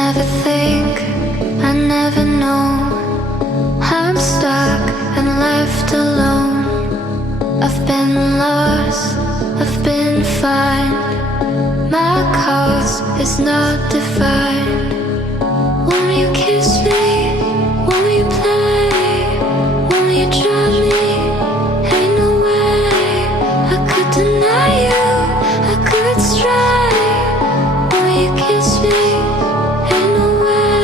never think, I never know. I'm stuck and left alone. I've been lost, I've been fine. My cause is not defined. Won't you kiss me? Won't you play? Won't you drive me? Ain't no way I could deny you, I could stray. Won't you kiss me? Ain't no way.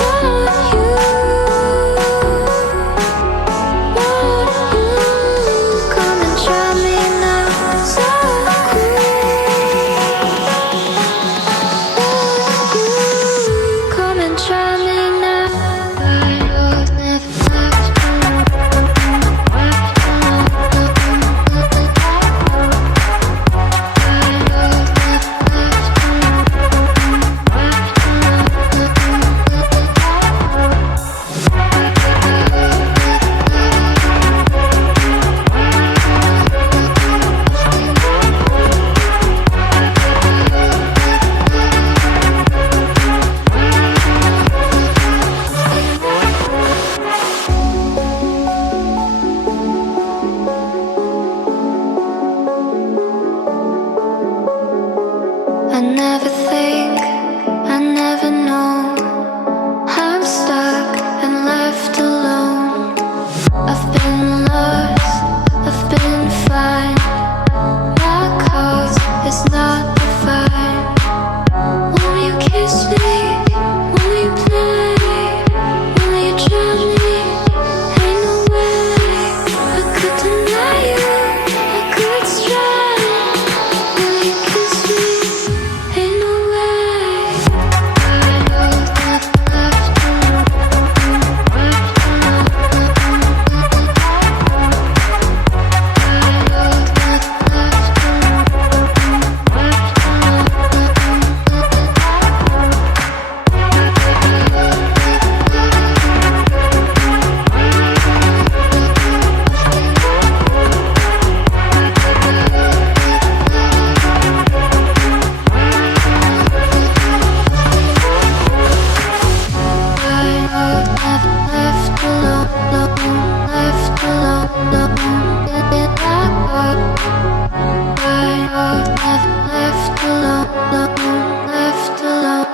Won't you come and try me now? So come and try me now. I was never left alone. I never think, I never know. I'm stuck and left alone. I've been lost, I've been fine. My cause is not defined. Won't you kiss me? Won't you play? Won't you drive me? Ain't no way I could deny you, I could stray. Will you kiss me? Ain't no way. I was never left alone.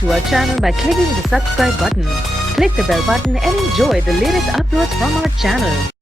to our channel by clicking the subscribe button. Click the bell button and enjoy the latest uploads from our channel.